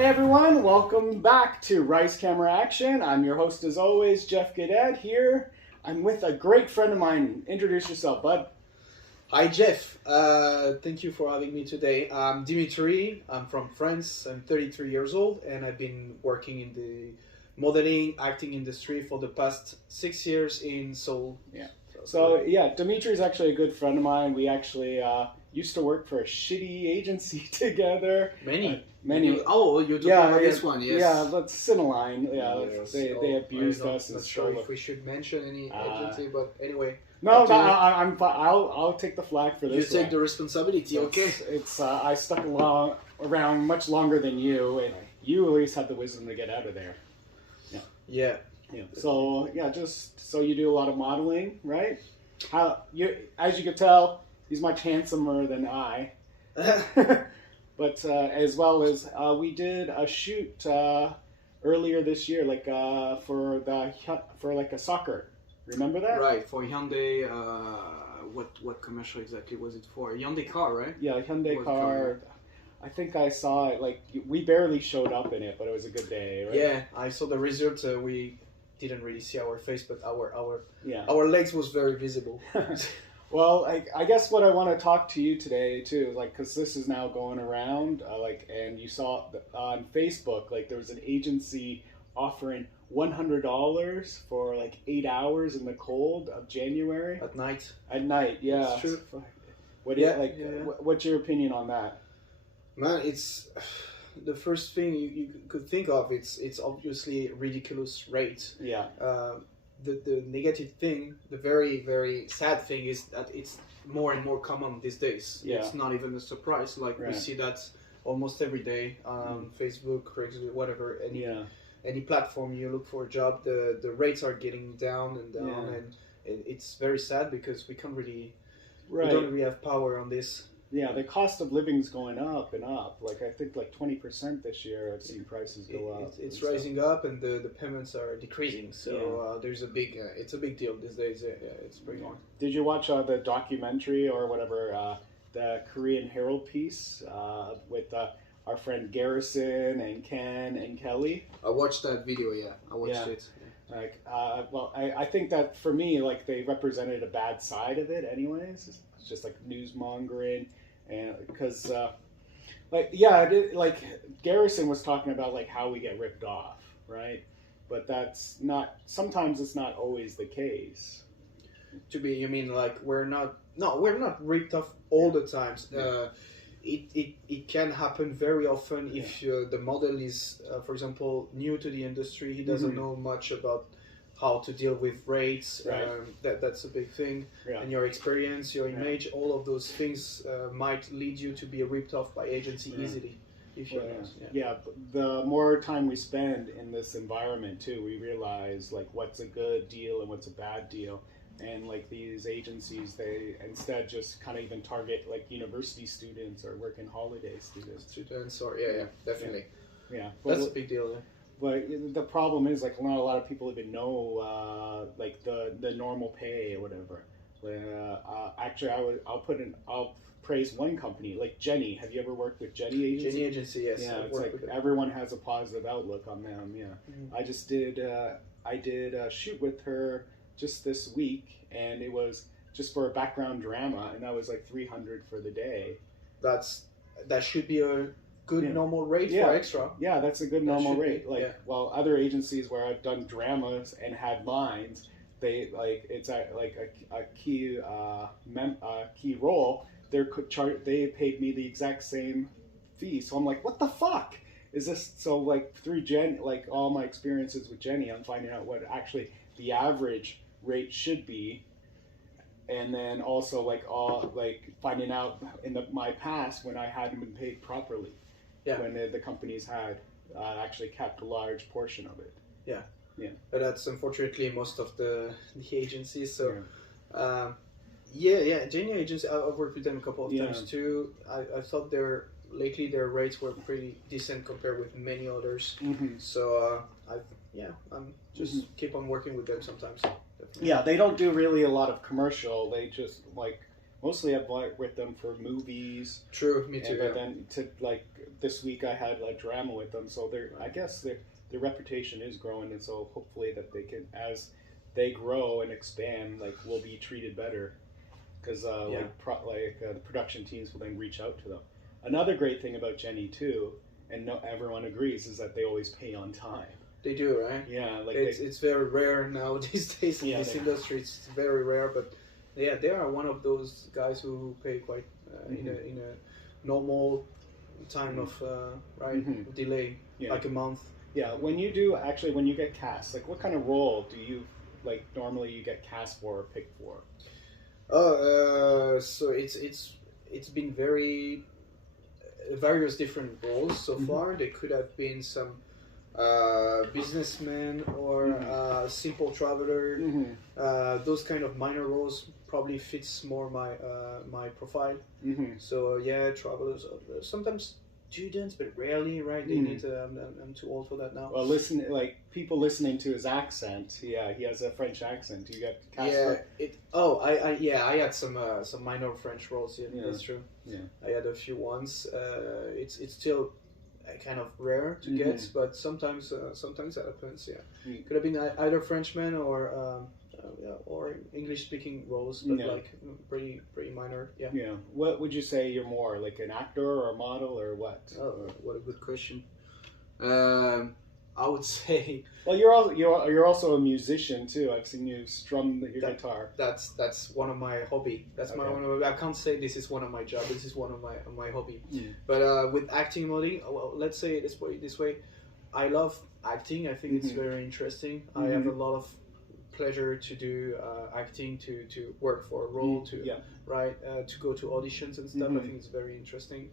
Hey everyone, welcome back to Rice Camera Action. I'm your host as always, Geoff Gaudet here. I'm with a great friend of mine. Introduce yourself, bud. Hi Jeff, thank you for having me today. I'm Dimitri, I'm from France, I'm 33 years old and I've been working in the modeling, acting industry for the past 6 years in Seoul. Yeah. So Dimitri is actually a good friend of mine. We actually used to work for a shitty agency together. Many. Oh, you're talking about this one, yes. Yeah, let's Cineline. Yeah, Yes. they abused us. I'm and not sure stole if we should mention any agency, but anyway. No, I'm fine. I'll take the flag for this. You take the responsibility, okay? It's I stuck around much longer than you, and you at least had the wisdom to get out of there. Yeah. Yeah. So just so you do a lot of modeling, right? As you can tell, he's much handsomer than I. But as well as we did a shoot earlier this year, for a soccer. Remember that? Right, for Hyundai, what commercial exactly was it for? Hyundai car, right? Yeah, Hyundai car. I think I saw it, we barely showed up in it, but it was a good day, right? Yeah, I saw the result. We didn't really see our face, but our legs was very visible. Well, I guess what I want to talk to you today too, because this is now going around, and you saw on Facebook, there was an agency offering $100 for 8 hours in the cold of January At night. At night. Yeah, it's true. What do what's your opinion on that? Man, it's the first thing you could think of. It's obviously a ridiculous rate. Yeah. The negative thing, the very, very sad thing is that it's more and more common these days. Yeah. It's not even a surprise. We see that almost every day on Facebook, Craigslist, whatever, any platform you look for a job, the rates are getting down and down, and it's very sad because we can't really, we don't really have power on this. Yeah, the cost of living's going up and up. I think 20% this year. I've seen prices go up. It's rising up, and the payments are decreasing. So there's a big, it's a big deal these days. Yeah, it's pretty on. Did you watch the documentary or whatever, the Korean Herald piece with our friend Garrison and Ken and Kelly? I watched that video. Yeah, I watched it. I think that for me, they represented a bad side of it, anyways. It's just newsmongering. And because, Garrison was talking about not how we get ripped off, right? But that's not. Sometimes it's not always the case. You mean we're not ripped off all the times. It can happen very often if the model is, for example, new to the industry. He doesn't know much about how to deal with rates. Right. That's a big thing. Yeah. And your experience, your image, all of those things might lead you to be ripped off by agency easily. If you're the more time we spend in this environment too, we realize what's a good deal and what's a bad deal. And these agencies, they instead just kind of even target university students or working holiday students. Definitely. Yeah, that's a big deal. Yeah. But the problem is not a lot of people even know the normal pay or whatever. Actually, I'll praise one company Jenny. Have you ever worked with Jenny Agency? Jenny Agency, yes. Yeah, it's everyone has a positive outlook on them. Yeah, I just did. I did a shoot with her just this week, and it was just for a background drama, and that was $300 for the day. That should be a good normal rate for extra. Yeah, that's a good normal rate. While other agencies where I've done dramas and had lines, they it's a key key role. They paid me the exact same fee. So I'm what the fuck is this? So through all my experiences with Jenny, I'm finding out what actually the average rate should be. And then also finding out in my past when I hadn't been paid properly. Yeah. When the companies had actually kept a large portion of it. Yeah. Yeah. But that's unfortunately most of the agencies. So, Jenny Agency, I've worked with them a couple of times too. I thought their rates were pretty decent compared with many others. Mm-hmm. So, I'm just keep on working with them sometimes. Definitely. Yeah, they don't do really a lot of commercial. They just mostly I've worked with them for movies. True, me too. But then this week I had a drama with them, so I guess their reputation is growing, and so hopefully that they can, as they grow and expand, like we'll be treated better, because the production teams will then reach out to them. Another great thing about Jenny too, and everyone agrees, is that they always pay on time. They do, right? Yeah, like it's very rare now these days in this industry. It's very rare, but yeah, they are one of those guys who pay quite in a normal time of delay, like a month. Yeah, when you get cast, like what kind of role do you normally you get cast for or picked for? So it's been very various different roles so far. There could have been some businessman or simple traveler. Those kind of minor roles probably fits more my profile. So travelers, sometimes students, but rarely, right? They need to. I'm too old for that now. Well, people listening to his accent. Yeah, he has a French accent. You got cast for... I had some minor French roles. Yeah, that's true. Yeah, I had a few ones. It's still kind of rare to get, but sometimes that happens. Yeah, could have been either Frenchman or English speaking roles, but pretty minor. Yeah. Yeah. What would you say you're more, like an actor or a model or what? Oh, what a good question. I would say. Well, you're also a musician too. I've seen you strum your guitar. That's one of my hobby. That's I can't say this is one of my job. This is one of my hobby. But with acting modeling, well, let's say it this way. I love acting. I think it's very interesting. I have a lot of pleasure to do acting, to work for a role, to go to auditions and stuff. I think it's very interesting.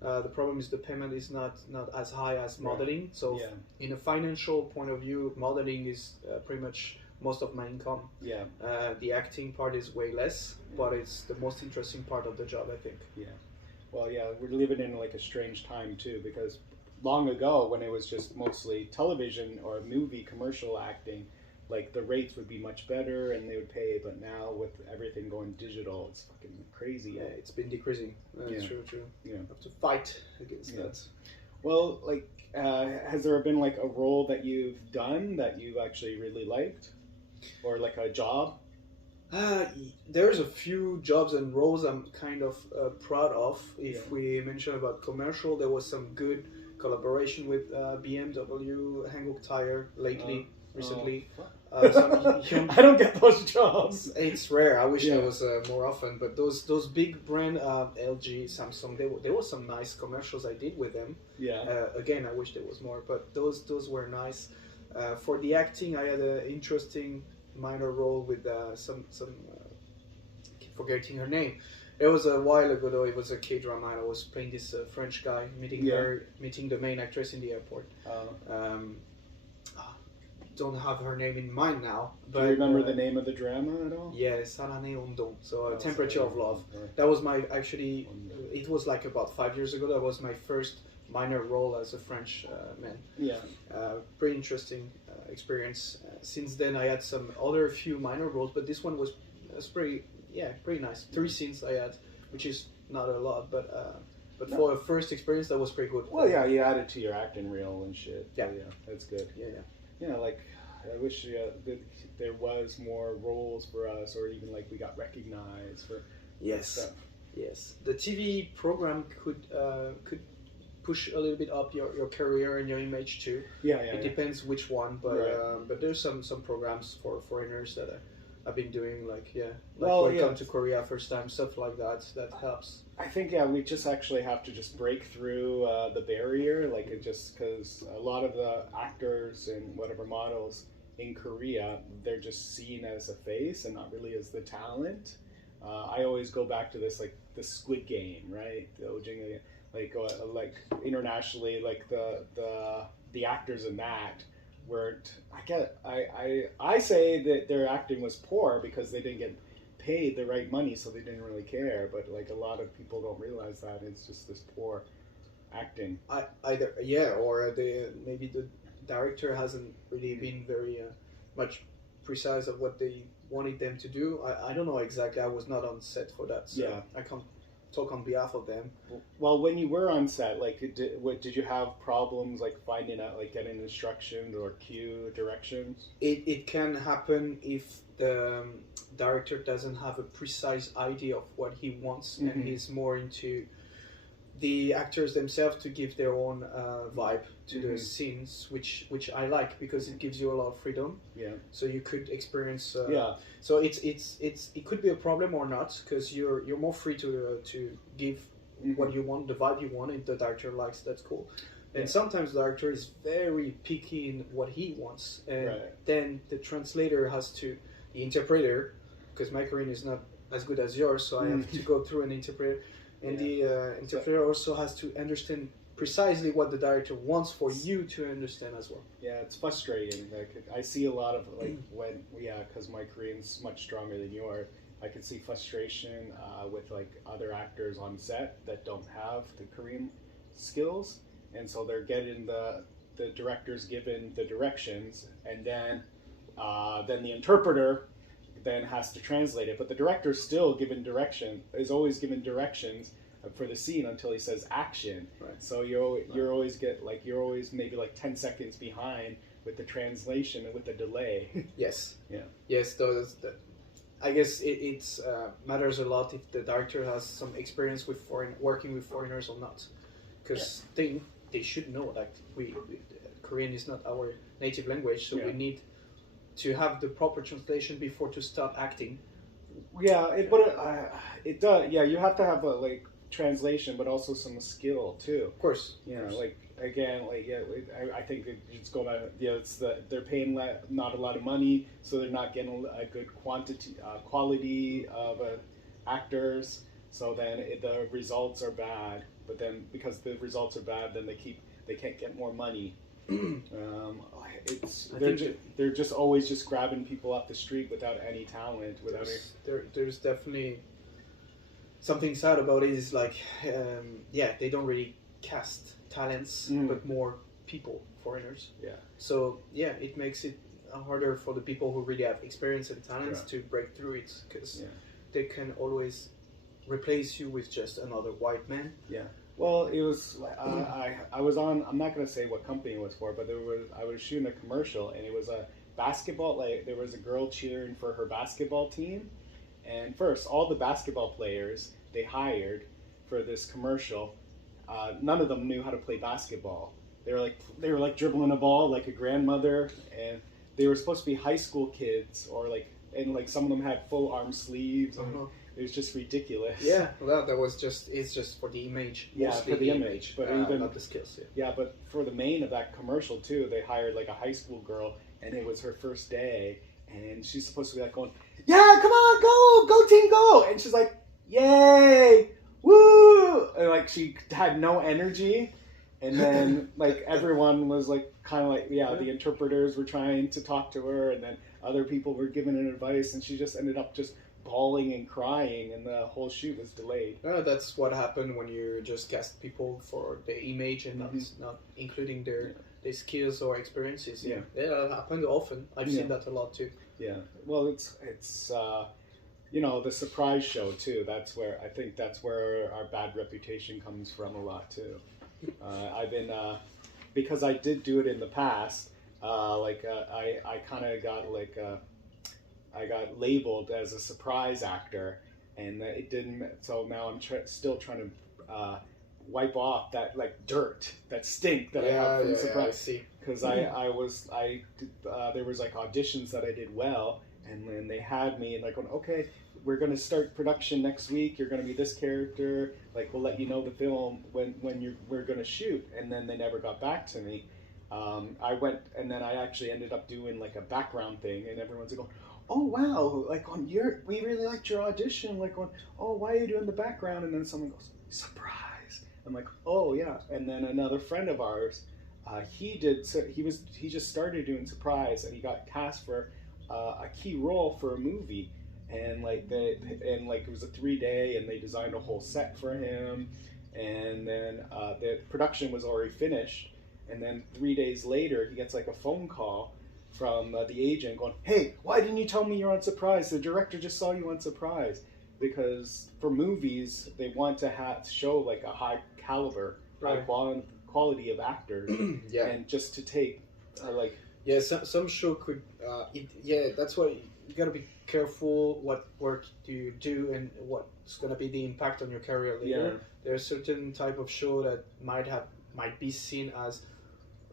The problem is the payment is not as high as modeling. So in a financial point of view, modeling is pretty much most of my income. The acting part is way less, but it's the most interesting part of the job, I think. Well, we're living in like a strange time too, because long ago when it was just mostly television or movie commercial acting, like the rates would be much better and they would pay, but now with everything going digital, it's fucking crazy. Yeah, it's been decreasing. True. Yeah, have to fight against that. Well, has there been like a role that you've done that you actually really liked, or like a job? There's a few jobs and roles I'm kind of proud of. If we mention about commercial, there was some good collaboration with BMW, Hankook Tire recently. I don't get those jobs. It's rare. I wish there was more often. But those big brand, LG, Samsung, there was some nice commercials I did with them. Again, I wish there was more, but those were nice. For the acting, I had an interesting minor role with some keep forgetting her name. It was a while ago though. It was a K-drama, and I was playing this French guy meeting the main actress in the airport. Don't have her name in mind now. But, do you remember the name of the drama at all? Yeah, Sarane Ondon. So Temperature of Love. That was it was like about 5 years ago. That was my first minor role as a French man. Pretty interesting experience. Since then I had some other few minor roles, but this one was pretty nice. 3 scenes I had, which is not a lot, but for a first experience that was pretty good. Well, you added to your acting reel and shit. Yeah, that's good. Yeah, like I wish there was more roles for us, or even like we got recognized for stuff. Yes, the TV program could push a little bit up your career and your image too. It depends which one, but there's some programs for foreigners that I've been doing, welcome to Korea first time, stuff like that helps. I think we just actually have to just break through the barrier, because a lot of the actors and whatever models in Korea, they're just seen as a face and not really as the talent. I always go back to this, like the Squid Game, right? Like internationally, like the actors in that. Where I say that their acting was poor because they didn't get paid the right money, so they didn't really care. But like a lot of people don't realize that it's just this poor acting. Or maybe the director hasn't really been very much precise of what they wanted them to do. I don't know exactly. I was not on set for that, so I can't talk on behalf of them. Well, when you were on set, like, did you have problems like finding out, like, getting instructions or cue directions? It can happen if the director doesn't have a precise idea of what he wants, and he's more into the actors themselves to give their own vibe to the scenes, which I like, because it gives you a lot of freedom. Yeah. So you could experience. So it could be a problem or not, because you're more free to give what you want, the vibe you want, and the director likes. That's cool. And sometimes the director is very picky in what he wants, and then the translator has to, the interpreter, because my Korean is not as good as yours, so I have to go through an interpreter. And the interpreter also has to understand precisely what the director wants for you to understand as well. Yeah, it's frustrating. Like, I see a lot of, like, when, because my Korean's much stronger than yours, I can see frustration with, like, other actors on set that don't have the Korean skills. And so they're getting the director's given the directions, and then the interpreter then has to translate it, but the director's still given is always given directions for the scene until he says action. Right. So you're always maybe like 10 seconds behind with the translation and with the delay. Yes. Yeah. Yes, I guess it matters a lot if the director has some experience with working with foreigners or not, because they should know, like, Korean is not our native language, so we need to have the proper translation before to start acting. Yeah, it does. Yeah, you have to have a, like, translation, but also some skill too. Of course. You know, like, again, like, I think it's going to, they're paying not a lot of money, so they're not getting a good quality of actors. So then the results are bad. But then because the results are bad, then they can't get more money. They're just always just grabbing people off the street without any talent. There's definitely something sad about it. Is like, they don't really cast talents, but more people, foreigners. Yeah. So it makes it harder for the people who really have experience and talents to break through it, because they can always replace you with just another white man. Yeah. Well, it was. I was on. I'm not going to say what company it was for, but I was shooting a commercial, and it was a basketball. Like, there was a girl cheering for her basketball team, and first, all the basketball players they hired for this commercial, none of them knew how to play basketball. They were like dribbling a ball like a grandmother, and they were supposed to be high school kids, and some of them had full arm sleeves. It was just ridiculous. Yeah, well, it's just for the image. Yeah, for the image, but even not the skills. Yeah, but for the main of that commercial too, they hired like a high school girl, and it was her first day, and she's supposed to be like going, "Yeah, come on, go team, go!" And she's like, "Yay, woo!" And like she had no energy, and then like everyone was like kind of like, the interpreters were trying to talk to her, and then other people were giving her advice, and she just ended up just bawling and crying, and the whole shoot was delayed. That's what happened when you just cast people for the image and not including their skills or experiences. Yeah, that happened often. I've seen that a lot too. Yeah, well, it's the surprise show too. That's where our bad reputation comes from a lot too. I've been because I did do it in the past. I kind of got I got labeled as a surprise actor, and it didn't. So now I'm still trying to wipe off that dirt, that stink that I have from surprise. Because there was auditions that I did well, and then they had me and like, okay, we're gonna start production next week. You're gonna be this character. Like, we'll let you know the film when we're gonna shoot. And then they never got back to me. I went, and then I actually ended up doing like a background thing, and everyone's going, "Oh wow, we really liked your audition." Like, "Oh, why are you doing the background?" And then someone goes, "Surprise!" I'm like, "Oh yeah." And then another friend of ours, he just started doing surprise, and he got cast for a key role for a movie, and it was a 3-day, and they designed a whole set for him, and then the production was already finished, and then 3 days later he gets like a phone call from the agent going, "Hey, why didn't you tell me you're on Surprise? The director just saw you on Surprise." Because for movies, they want to show like a high caliber, high quality of actors, and just to take like some show could that's why you gotta be careful what work do you do and what's gonna be the impact on your career later. There's certain type of show that might be seen as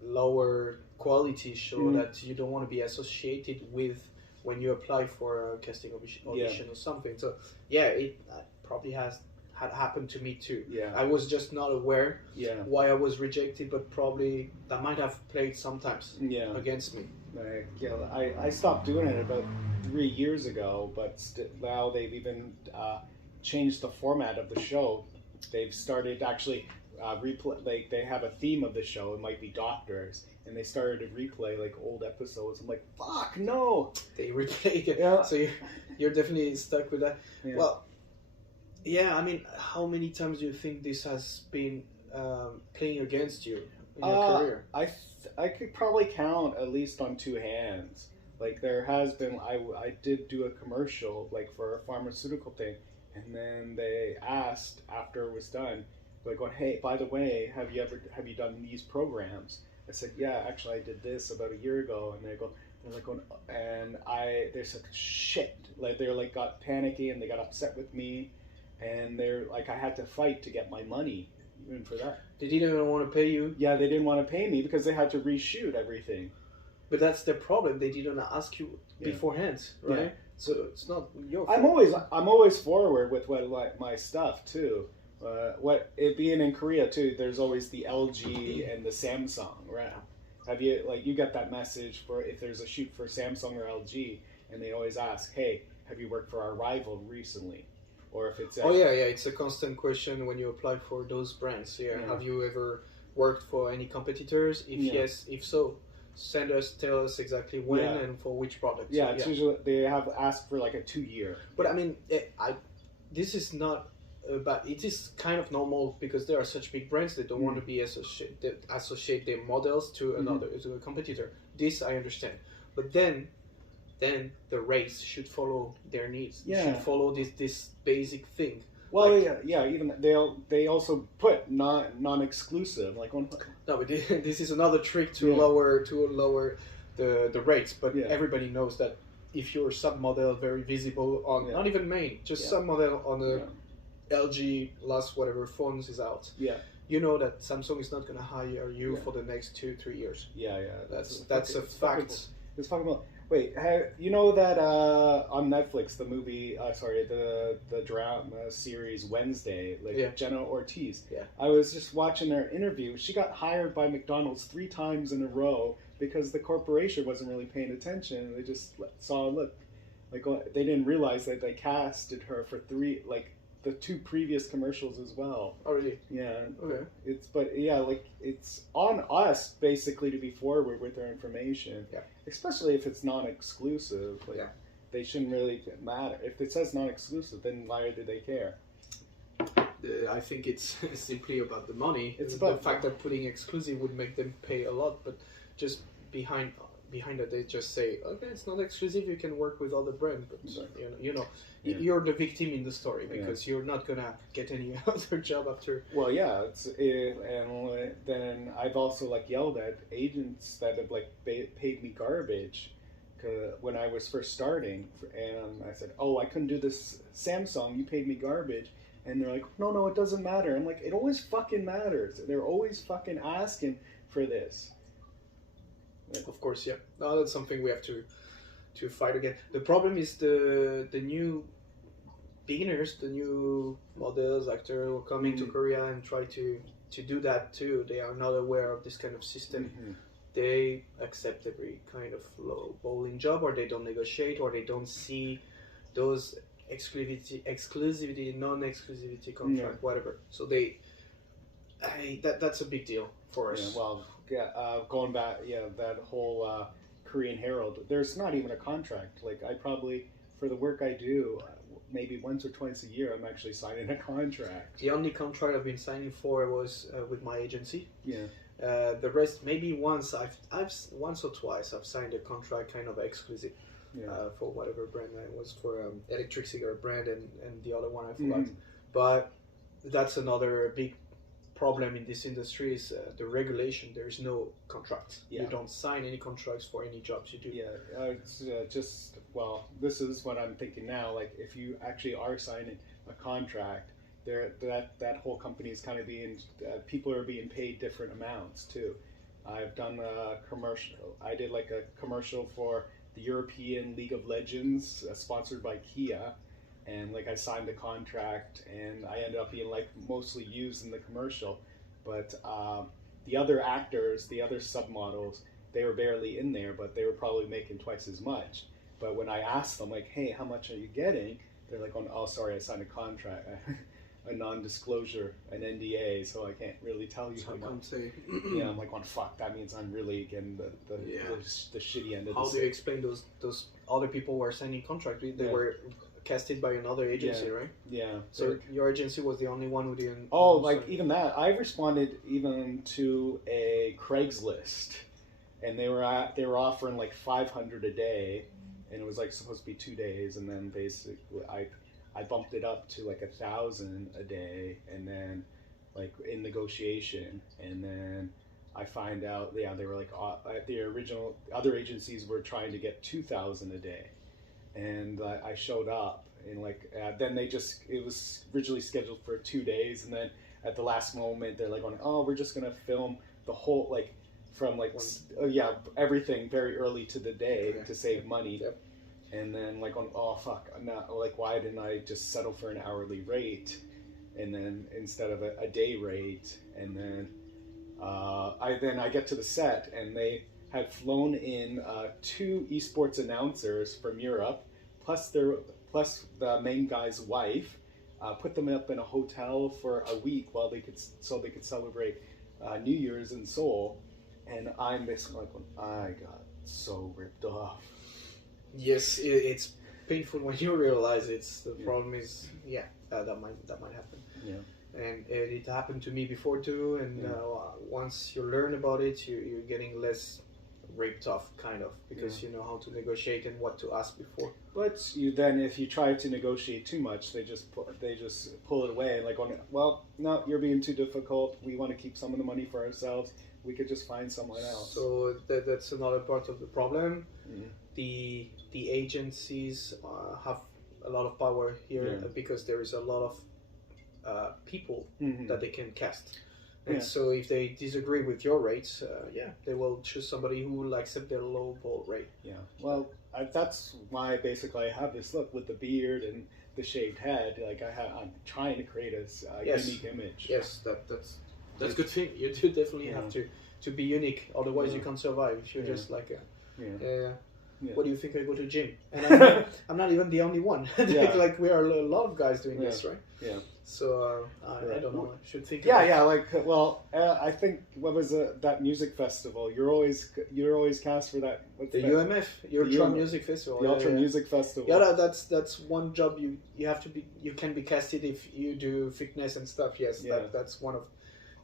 lower quality show that you don't want to be associated with when you apply for a casting audition or something. So it probably had happened to me too. I was just not aware why I was rejected, but probably that might have played sometimes against me. I stopped doing it about 3 years ago, but now they've even changed the format of the show. They've started actually replay. They have a theme of the show. It might be doctors, and they started to replay like old episodes. I'm like, fuck no! They replayed it. So you're definitely stuck with that. Well, I mean, how many times do you think this has been playing against you in your career? I could probably count at least on 2 hands. Like there has been. I did do a commercial like for a pharmaceutical thing, and then they asked after it was done. Like, going, hey, by the way, have you done these programs? I said, yeah, actually, I did this about a year ago. And they're like, shit. Like, they're like, got panicky and they got upset with me, and they're like, I had to fight to get my money, even for that. They didn't even want to pay you. Yeah, they didn't want to pay me because they had to reshoot everything. But that's the problem. They didn't ask you beforehand, right? Yeah. So it's not your fault. I'm always forward with my stuff too. It being in Korea too, there's always the LG and the Samsung, right? Have you got that message for if there's a shoot for Samsung or LG, and they always ask, hey, have you worked for our rival recently? Or if it's it's a constant question when you apply for those brands. Have you ever worked for any competitors? If yes, if so, tell us exactly when and for which product. It's usually they have asked for like a 2-year. But I mean, this is not. But it is kind of normal because there are such big brands that don't want to be associate their models to to a competitor. This I understand, but then the race should follow their needs. Should follow this basic thing. Well, even they also put non-exclusive like on. No, but this is another trick to lower the rates. But everybody knows that if you're a submodel, very visible on not even main, just submodel on a LG last whatever phones is out. You know that Samsung is not going to hire you for the next 2-3 years. That's a fact. It's fucking well. Wait, you know that on Netflix the movie? The drama series Wednesday, Jenna Ortiz. I was just watching her interview. She got hired by McDonald's 3 times in a row because the corporation wasn't really paying attention. They just saw they didn't realize that they casted her for 3 the 2 previous commercials as well. Oh, really? Yeah. Okay. It's on us basically to be forward with their information. Especially if it's non-exclusive. They shouldn't really matter. If it says non-exclusive, then why do they care? I think it's simply about the money. It's about the fact that putting exclusive would make them pay a lot, but just behind it, they just say, okay, it's not exclusive, you can work with other brands, but you're the victim in the story because you're not gonna get any other job after. Well, and then I've also yelled at agents that have paid me garbage when I was first starting, and I said, oh, I couldn't do this Samsung, you paid me garbage, and they're like, no, it doesn't matter. I'm like, it always fucking matters. They're always fucking asking for this. Of course, no, that's something we have to fight against. The problem is the new beginners, the new models, actors will come into Korea and try to do that too. They are not aware of this kind of system. They accept every kind of low bowling job, or they don't negotiate, or they don't see those exclusivity, non-exclusivity contract, whatever. So that's a big deal for us. Going back, that whole Korean Herald, there's not even a contract. I probably, for the work I do, maybe once or twice a year, I'm actually signing a contract. The only contract I've been signing for was with my agency. The rest, maybe once I've once or twice I've signed a contract kind of exclusive for whatever brand it was for electric cigarette brand and the other one I forgot. But that's another big problem in this industry is the regulation. There's no contracts. You don't sign any contracts for any jobs you do. It's just, well, this is what I'm thinking now. Like, if you actually are signing a contract, that whole company is kind of being, people are being paid different amounts too. I've done a commercial. I did like a commercial for the European League of Legends, sponsored by Kia. And like I signed the contract, and I ended up being like mostly used in the commercial, but the other actors, the other submodels, they were barely in there, but they were probably making twice as much. But when I asked them like, "Hey, how much are you getting?" They're like, "Oh, sorry, I signed a contract, a non-disclosure, an NDA, so I can't really tell you how much." Yeah, I'm like, "Oh, fuck, that means I'm really getting the shitty end of the." How do you explain those other people who are signing contracts? They were casted by another agency, right? Yeah. So your agency was the only one who didn't... Oh, like even that. I responded even to a Craigslist, and they were offering like $500 a day, and it was like supposed to be 2 days, and then basically I bumped it up to like 1,000 a day, and then like in negotiation, and then I find out they were like the original other agencies were trying to get 2,000 a day. And I showed up, and like then it was originally scheduled for 2 days, and then at the last moment they're like, "Oh, we're just gonna film the whole like from like everything very early to the day to save money." Yep. And then like oh fuck, why didn't I just settle for an hourly rate, and then instead of a day rate, and then I get to the set, and they had flown in 2 esports announcers from Europe, plus the main guy's wife, put them up in a hotel for a week while they could celebrate New Year's in Seoul, and I'm basically like, I got so ripped off. Yes, it's painful when you realize it's the problem is that might happen. Yeah. And it happened to me before too, and once you learn about it, you're getting less ripped off, kind of, because you know how to negotiate and what to ask before. But if you try to negotiate too much, they just pull it away, like, well, no, you're being too difficult. We want to keep some of the money for ourselves. We could just find someone else. So that's another part of the problem. Mm-hmm. The agencies have a lot of power here because there is a lot of people that they can cast. And so if they disagree with your rates, they will choose somebody who will accept their low ball rate. Yeah. Well, that's why basically I have this look with the beard and the shaved head. Like I'm trying to create a unique image. Yes, that's a good thing. You do definitely have to be unique. Otherwise, you can't survive. If you're just like what do you think I go to gym? And I'm not even the only one. Like we are a lot of guys doing this, right? Yeah. So I don't know. I should think. I think what was that music festival? You're always cast for that. UMF, Ultra Music Festival. The Ultra Music Festival. Yeah, that's one job you have to be. You can be casted if you do fitness and stuff. Yes, that's one of.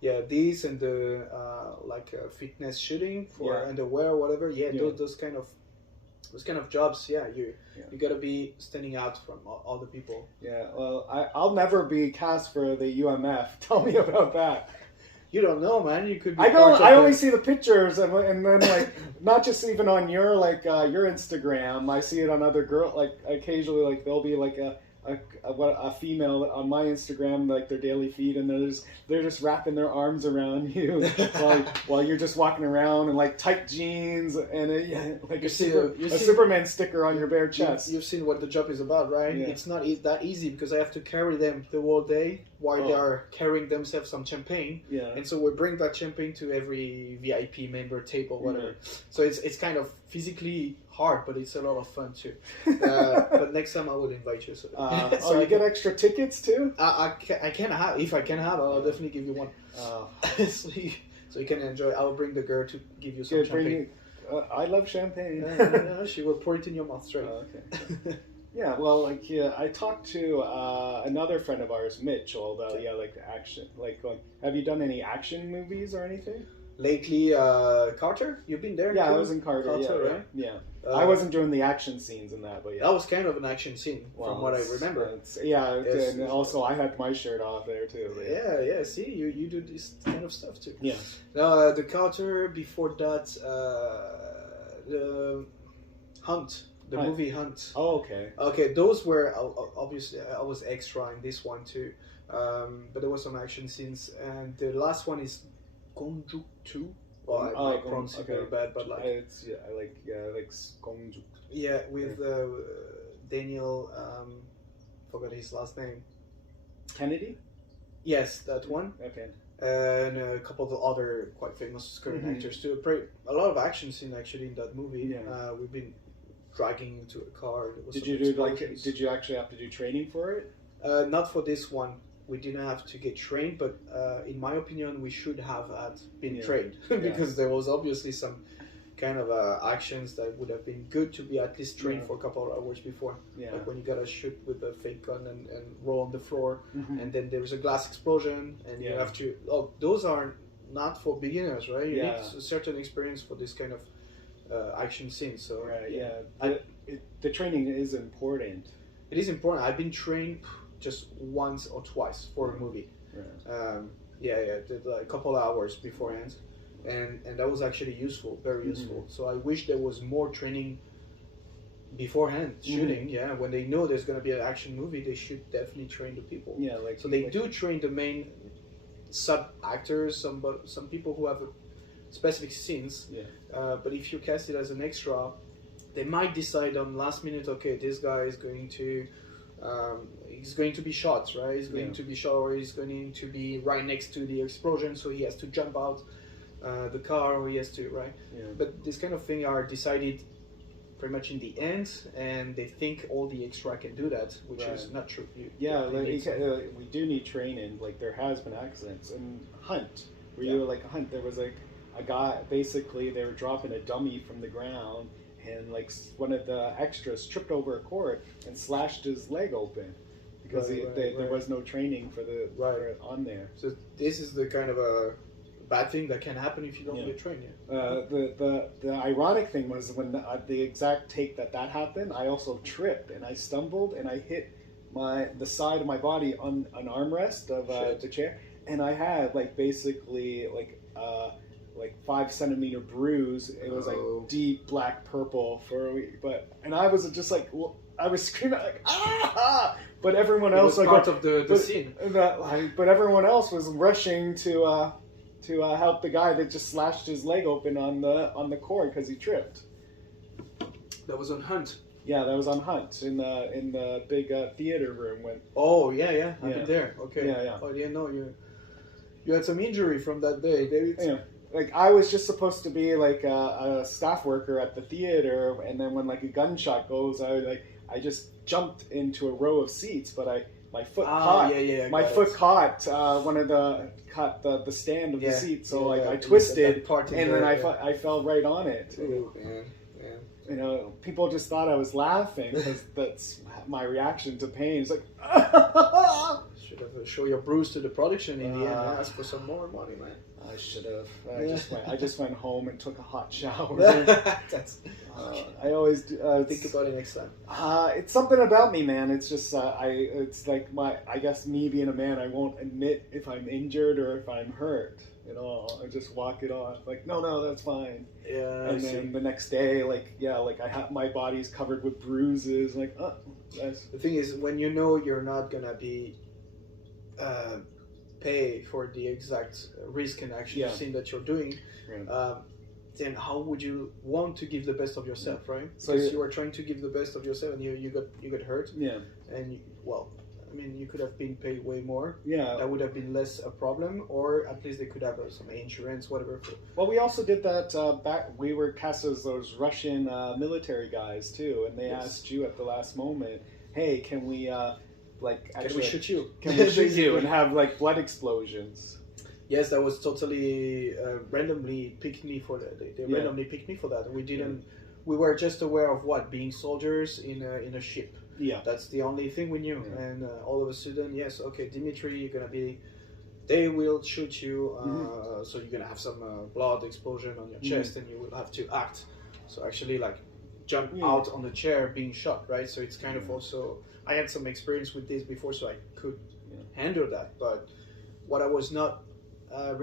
Yeah, these and the fitness shooting for underwear, whatever. Yeah, those kind of jobs. Yeah, you gotta be standing out from all the people. Yeah, well, I'll never be cast for the UMF. Tell me about that. You don't know, man. You could be. I only see the pictures, and then like not just even on your your Instagram. I see it on other girls. Like occasionally, like there'll be like a female on my Instagram, like their daily feed, and they're just wrapping their arms around you while you're just walking around in like tight jeans and a Superman sticker on your bare chest. You've seen what the job is about, right? Yeah. It's not that easy because I have to carry them the whole day while they are carrying themselves some champagne. Yeah. And so we bring that champagne to every VIP member table, whatever. Yeah. So it's kind of physically hard, but it's a lot of fun too. But next time I would invite you. So you get extra tickets too? If I can have, I'll definitely give you one. So you can enjoy. I'll bring the girl to give you some champagne. I love champagne. She will pour it in your mouth straight. Okay. Yeah, well, I talked to another friend of ours, Mitch, although, action, have you done any action movies or anything? lately, Carter, you've been there? Yeah, too? I was in Carter, right? Yeah. I wasn't doing the action scenes in that, but yeah. That was kind of an action scene, from what I remember. Yes, and also I had my shirt off there too. But yeah. See, you do this kind of stuff too. Yeah. Now, the Carter, before that, the Hunt. The movie Hunt. Oh, okay. Okay, those were obviously I was extra in this one too, but there were some action scenes, and the last one is Gonjuk 2. Well, I pronounce it very bad, but like I like Gonjuk. Yeah, with Daniel, forgot his last name. Kennedy. Yes, that one. Okay. And a couple of other quite famous current actors too. A lot of action scene actually in that movie. Yeah. We've been dragging into a car. Did you do Did you actually have to do training for it? Not for this one. We didn't have to get trained, but in my opinion, we should have been trained because there was obviously some kind of actions that would have been good to be at least trained for a couple of hours before. Yeah. Like when you gotta shoot with a fake gun and roll on the floor, and then there's a glass explosion, and you have to. Oh, those are not for beginners, right? You need a certain experience for this kind of action scenes. So the training is important. It is important. I've been trained just once or twice for a movie. Right. Did a couple of hours beforehand, and that was actually useful, very useful. So I wish there was more training beforehand shooting. Yeah, when they know there's going to be an action movie, they should definitely train the people. Yeah, so they do train the main sub actors, some people who have specific scenes. Yeah. But if you cast it as an extra, they might decide on last minute. Okay, this guy is going to. He's going to be shot, right? He's going to be shot, or he's going to be right next to the explosion, so he has to jump out the car, or he has to, right? Yeah. But this kind of thing are decided pretty much in the end, and they think all the extra can do that, which is not true. We do need training. Like there has been accidents. And Hunt, there was like a guy. Basically, they were dropping a dummy from the ground. And like one of the extras tripped over a cord and slashed his leg open because there was no training for on there. So this is the kind of a bad thing that can happen if you don't get trained. The ironic thing was when the exact take that happened, I also tripped and I stumbled and I hit the side of my body on an armrest of the chair, and I had basically 5 centimeter bruise. It was deep black purple and I was just I was screaming ah! But everyone else part of the scene. But everyone else was rushing to help the guy that just slashed his leg open on the cord because he tripped. That was on Hunt. Yeah, that was on Hunt in the big theater room when. Oh yeah, I've been there. Okay. Yeah. Oh, I didn't know you had some injury from that day. I was just supposed to be a staff worker at the theater, and then when a gunshot goes, I just jumped into a row of seats, but my foot caught. Foot caught one of the stand of the seat, so I twisted, and then I fell right on it. Ooh, man. You know, people just thought I was laughing because that's my reaction to pain. It's should have shown your bruise to the production in the end and ask for some more money, man. I should have. I just went home and took a hot shower. I always do, think about it next time. It's something about me, man. It's just it's like I guess me being a man, I won't admit if I'm injured or if I'm hurt at all. I just walk it off. No, that's fine. Yeah. And then the next day, I have my body's covered with bruises. The thing is, when you know you're not gonna be pay for the exact risk and action scene that you're doing, then how would you want to give the best of yourself, right? So you are trying to give the best of yourself, and you got hurt. Yeah. And you could have been paid way more. Yeah. That would have been less a problem, or at least they could have some insurance, whatever. Well, we also did that back. We were cast as those Russian military guys too, and they asked you at the last moment, "Hey, can we can we shoot you? Can we shoot you and have blood explosions?" Yes, that was totally randomly picked me for that. They randomly picked me for that, and we didn't. We were just aware of being soldiers in a ship. Yeah, that's the only thing we knew. Yeah. And all of a sudden, yes, okay, Dimitri, you're gonna be they will shoot you, so you're gonna have some blood explosion on your chest, and you will have to act. So actually, like, jump out on the chair being shot, right? So it's kind of also, I had some experience with this before, so I could handle that. But what I was not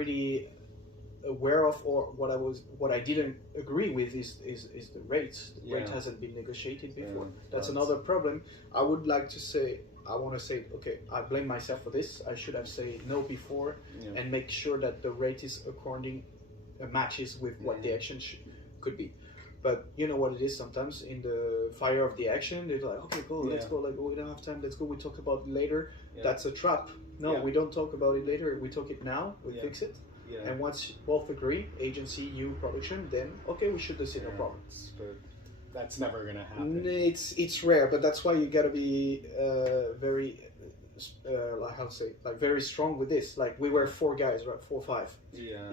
really aware of, or what I didn't agree with is the rate. The rate hasn't been negotiated before. That's another problem. I would like to say, I want to say, okay, I blame myself for this. I should have said no before and make sure that the rate is matches with what the action could be. But you know what it is sometimes in the fire of the action, they're like, okay, go, let's go, like, we don't have time, let's go, we talk about it later. That's a trap. No, we don't talk about it later, we talk it now, we fix it. And once both agree, agency, you, production, then okay, we shoot the scene, no problem. But that's never gonna happen. It's rare, but that's why you gotta be very like how to say, like, very strong with this. Like, we were 4 guys, right? 4 or 5.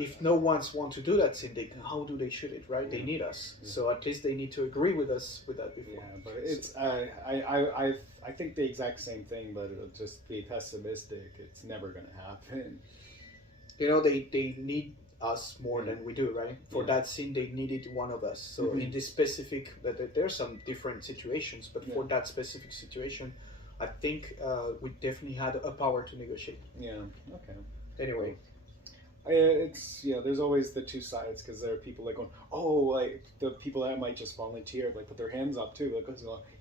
If no one's want to do that scene, how do they shoot it, right? They need us, so at least they need to agree with us with that before. But it's I think the exact same thing, but it'll just be pessimistic. It's never gonna happen. You know, they need us more than we do, right? For that scene, they needed one of us. So in this specific, there's some different situations, but for that specific situation, I think we definitely had a power to negotiate. Yeah. Okay. Anyway, it's there's always the two sides, because there are people like going, like the people that might just volunteer, like put their hands up too, like,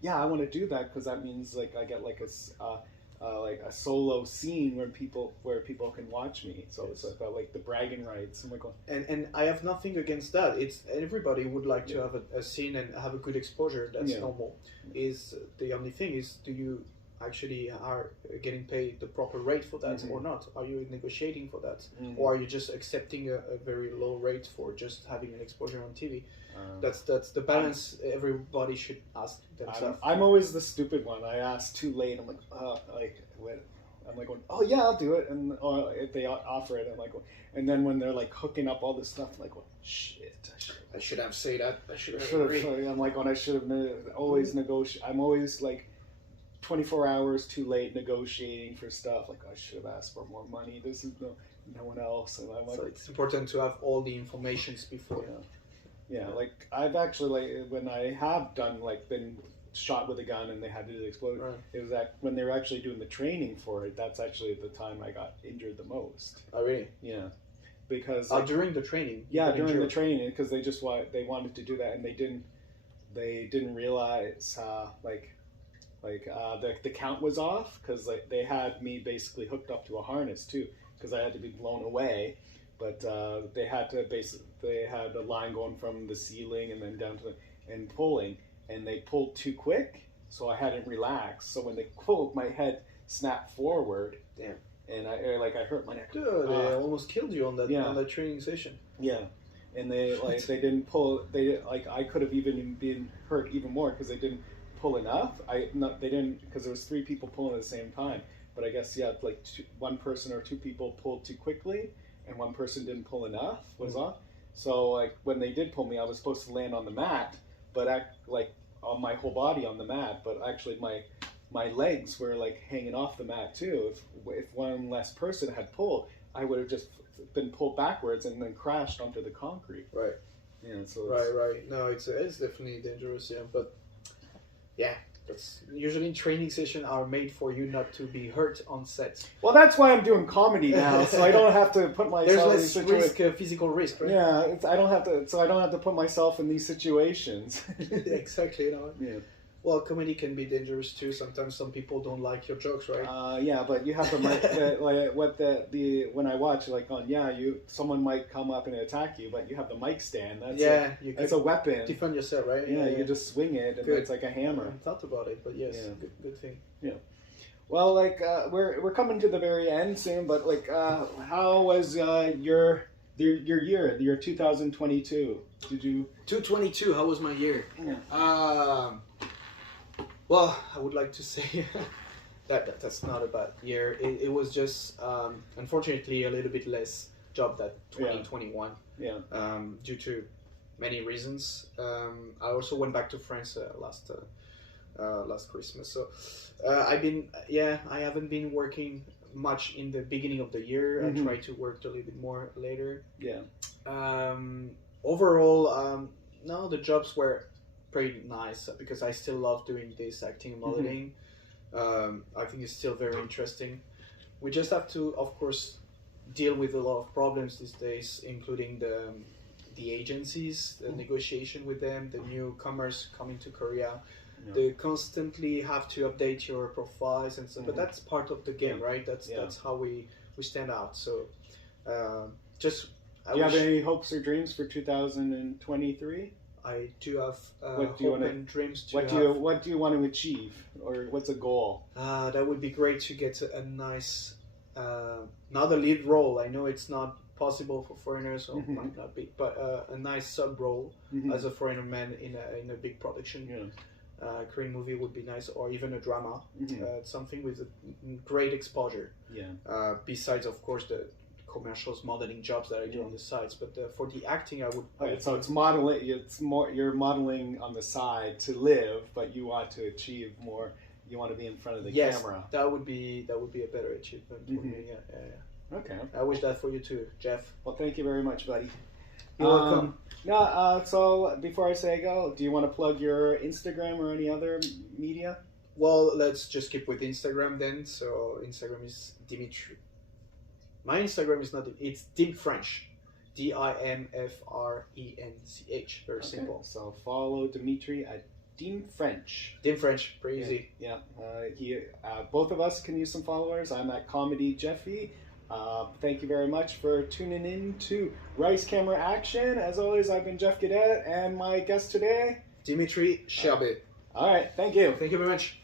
I want to do that because that means like I get like a solo scene where people can watch me. So it's about like the bragging rights and like. And I have nothing against that. It's everybody would like to have a scene and have a good exposure. That's normal. Is the only thing is, do you actually are getting paid the proper rate for that or not? Are you negotiating for that, or are you just accepting a very low rate for just having an exposure on TV? That's the balance everybody should ask themselves. I'm always the stupid one. I ask too late. I'm like, I'm like going, oh yeah, I'll do it, and if they offer it, I'm like, and then when they're like hooking up all this stuff, I'm like, well, shit, I should have said that. I should have. I'm like, when I should have always negotiate. I'm always like 24 hours too late negotiating for stuff. Like, I should have asked for more money. This is no one else, and I'm like, so it's important to have all the informations before. Yeah, like I've actually, like, when I have done, like, been shot with a gun and they had to explode, it was when they were actually doing the training for it. That's actually the time I got injured the most. Oh, really? Yeah, because during the training. Yeah, during the training, because they wanted to do that, and they didn't realize the count was off, because like they had me basically hooked up to a harness too, because I had to be blown away. But they had a line going from the ceiling and then down to and pulling, and they pulled too quick, so I hadn't relaxed. So when they pulled, my head snapped forward. Damn. And I hurt my neck. Dude, they almost killed you on that training session. Yeah, and they they didn't pull. I could have even been hurt even more because they didn't pull enough. They didn't, because there was 3 people pulling at the same time. But I guess one person or 2 people pulled too quickly, and one person didn't pull enough, was off. So like when they did pull me, I was supposed to land on the mat, but on my whole body on the mat. But actually my legs were like hanging off the mat too. If one less person had pulled, I would have just been pulled backwards and then crashed onto the concrete. Right. Yeah. So right. No, it's definitely dangerous. Yeah, but yeah. That's usually training sessions are made for you not to be hurt on set. Well, that's why I'm doing comedy now, so I don't have to put myself in There's less risk, physical risk, right? Yeah, I don't have to put myself in these situations. Exactly. Yeah. Well, comedy can be dangerous too. Sometimes some people don't like your jokes, right? Yeah, but you have the mic. When I watch, someone might come up and attack you, but you have the mic stand. That's a weapon. Defend yourself, right? Yeah, you just swing it, and it's like a hammer. I haven't thought about it, but yes, good thing. Yeah. Well, we're coming to the very end soon, but how was your year, your 2022? Did you 222? How was my year? Yeah. Well, I would like to say that's not a bad year. It was just, unfortunately, a little bit less job than 2021. Yeah. Due to many reasons. I also went back to France last Christmas. So I haven't been working much in the beginning of the year. I try to work a little bit more later. Yeah. Overall, no, the jobs were pretty nice because I still love doing this acting and modeling. I think it's still very interesting. We just have to, of course, deal with a lot of problems these days, including the agencies, the negotiation with them, the newcomers coming to Korea. Yeah. They constantly have to update your profiles and so. But that's part of the game, right? That's how we stand out. So, just. Do you have any hopes or dreams for 2023? I do have hope and dreams to What do you want to achieve, or what's a goal? That would be great to get a nice, not a lead role. I know it's not possible for foreigners, or might not be, but a nice sub role as a foreigner man in a big production. Yeah. Korean movie would be nice, or even a drama, something with a great exposure. Yeah. Besides, of course, the commercials, modeling jobs that I do on the sides, but for the acting, I would. So it's modeling. It's more you're modeling on the side to live, but you want to achieve more. You want to be in front of the camera. That would be a better achievement for me. Yeah. Okay. I wish that for you too, Geoff. Well, thank you very much, buddy. You're welcome. So before I say go, do you want to plug your Instagram or any other media? Well, let's just keep with Instagram then. So Instagram is Dimitri. My Instagram is not. It's Dim French, Dimfrench. Very simple. So follow Dimitri at Dim French. Dim French, pretty easy. Yeah. Both of us can use some followers. I'm at Comedy Jeffy. Thank you very much for tuning in to Rice Camera Action. As always, I've been Geoff Gaudet, and my guest today, Dimirti Cherbe. All right. Thank you. Thank you very much.